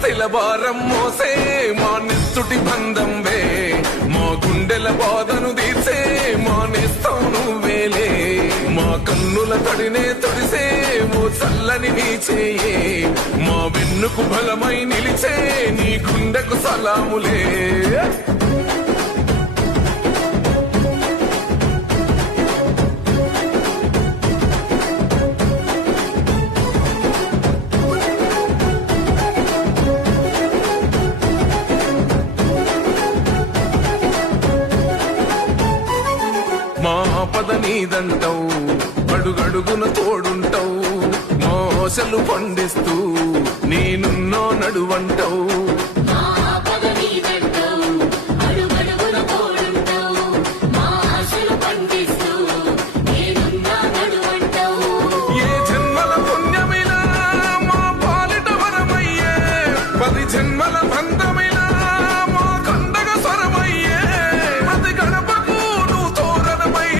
ఆస్తిల భారం మోసే మా నెత్తుటి బంధం వే, మా గుండెల బాధను తీర్చే మా నేస్తం నువ్వేలే, మా కన్నుల తడినే తొడిసే ఓ చల్లని నీ చేయే, మా వెన్నుకు బలమై నిలిచే నీ గుండెకు సలాములే. మా పద నీదంటావు, అడుగడుగున తోడుంటావు, మోసలు పండిస్తూ నేనున్నో నడువంటావు. ఏ జన్మల పుణ్యమిలా మా పాలిట వరమయ్యే, 10 జన్మల బంధ